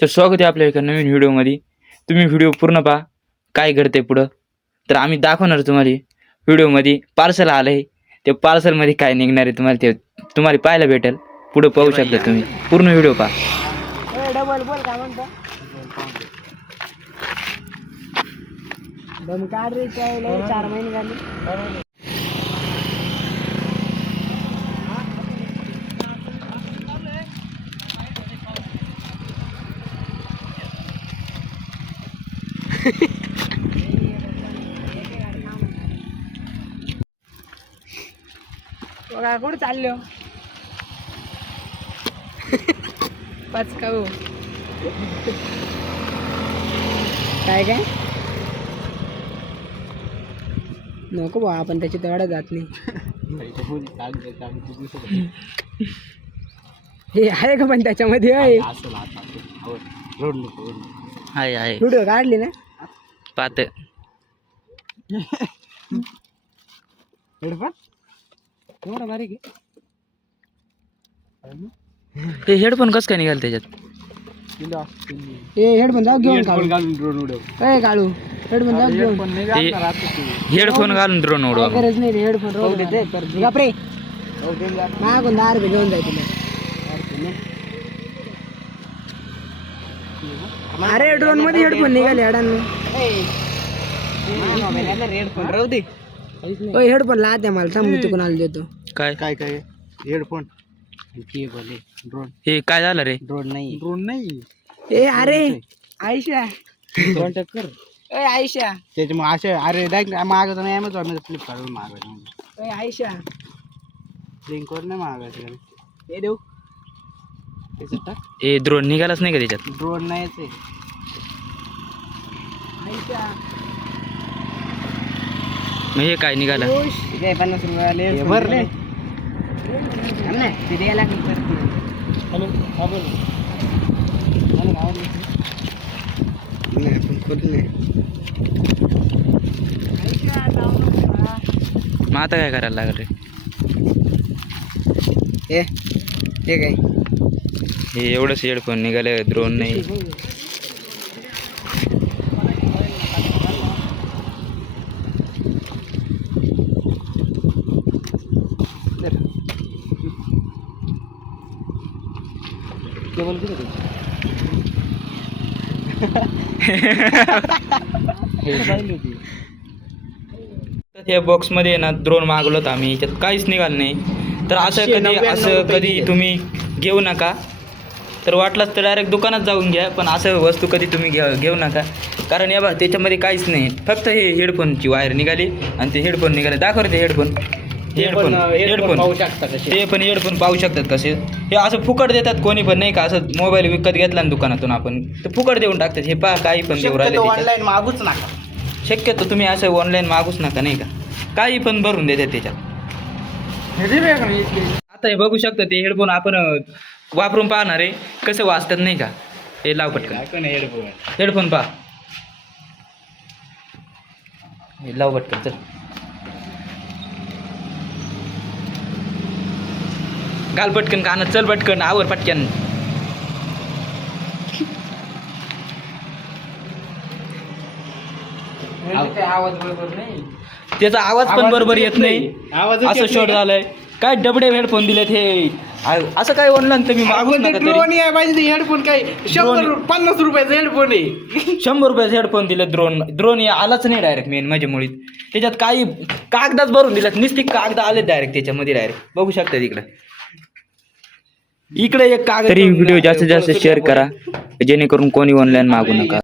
तर स्वागत आहे आपल्या एका नवीन व्हिडिओमध्ये. तुम्ही व्हिडिओ पूर्ण पहा काय घडते पुढं. तर आम्ही दाखवणार तुम्हाला व्हिडिओमध्ये पार्सल आलं आहे. ते पार्सलमध्ये काय निघणार आहे तुम्हाला पाहायला भेटेल. पुढं पाहू शकता तुम्ही पूर्ण व्हिडिओ पहा. डबल बोल काय म्हणतो दम काढ रे 4 महिने झाले. बघा कुठं चाललो पचकाऊ काय काय नको बा आपण त्याची तेवढा जात नाही. हे आहे का पण त्याच्यामध्ये आहे आहे व्हिडिओ काढली ना पाहत एवढा बारीक हे हेडफोन कसं काय निघाल त्याच्यात. हे हेडफोन जाऊ घेऊन काढू ए काढू हेडफोन जाऊ घेऊन हेडफोन घालून ड्रोन उडवा. गरज नाही हेडफोन बापरे मागून 10 रुपये घेऊन जाय तुला. अरे ड्रोन मध्ये हेडफोन निघाले अडांनी राहू दे. हेडफोन लाद मला थांब मी तिकडून आलो देतो. काय काय काय हेडफोन ड्रोन हे काय झालं रे. ड्रोन नाही ए अरे आयशा कॉन्टॅक्ट कर. ए आयशा त्याच्यामुळे असे अरे डायरेक्ट मागवतो नाही ॲमेझॉन फ्लिपकार्टवर मागवायचं. ए आयशा लिंकवर नाही मागवायचं. हे देऊ त्याच्यात टाक. हे ड्रोन निघालाच नाही का त्याच्यात. ड्रोन नाहीच आहे. आयशा मग हे काय निघालं. 50 रुपये भरले ते द्यायला मग आता काय करायला लागल रे. हे काय हे एवढंच हेडफोन निघाले ड्रोन नाही. त्या बॉक्समध्ये ना ड्रोन मागवलं होतं आम्ही, त्यात काहीच निघालं नाही. तर असं कधी तुम्ही घेऊ नका. तर वाटलंच तर डायरेक्ट दुकानात जाऊन घ्या, पण असं वस्तू कधी तुम्ही घेऊ नका. कारण या बा त्याच्यामध्ये काहीच नाही, फक्त हे हेडफोनची वायर निघाली आणि ते हेडफोन निघाले. दाखव ते हेडफोन पाहू शकता कसे. ते पण हेडफोन पाहू शकतात कसे. हे असं फुकट देतात कोणी पण नाही का. असं मोबाईल विकत घेतला ना दुकानातून आपण तर फुकट देऊन टाकतात. हे पहा काही पण देऊ राहिले. ऑनलाईन मागूच नका. शक्यतो तुम्ही असं ऑनलाईन मागूच नका नाही का. काही पण भरून देतात त्याच्यात. आता हे बघू शकता ते हेडफोन आपण वापरून पाहणार आहे कसं वाजतात नाही का. हे लाव पटकन हेडफोन पहा. हे लाव पटकन चल. घाल पटकन कानात चल पटकन आवर पटकन. आवाज बरोबर नाही. त्याचा आवाज पण बरोबर येत नाही. आवाज असं शॉर्ट झालंय. काय डबडे हेडफोन दिलेत हे. असं काय ऑनलाईन तुम्ही मागूच नका तरी. ड्रोन आहे पाहिजे हेडफोन काय 50 रुपयाचा हेडफोन आहे. 100 रुपयाचे हेडफोन दिले. ड्रोन आलाच नाही डायरेक्ट मेन म्हणजे मुळीत. त्याच्यात काही कागदाच भरून दिल्यात. निस्तिक कागद आले डायरेक्ट त्याच्यामध्ये. डायरेक्ट बघू शकता इकडे एक कागद. तरी व्हिडिओ जास्तीत जास्त शेअर करा जेणेकरून कोणी ऑनलाईन मागू नका.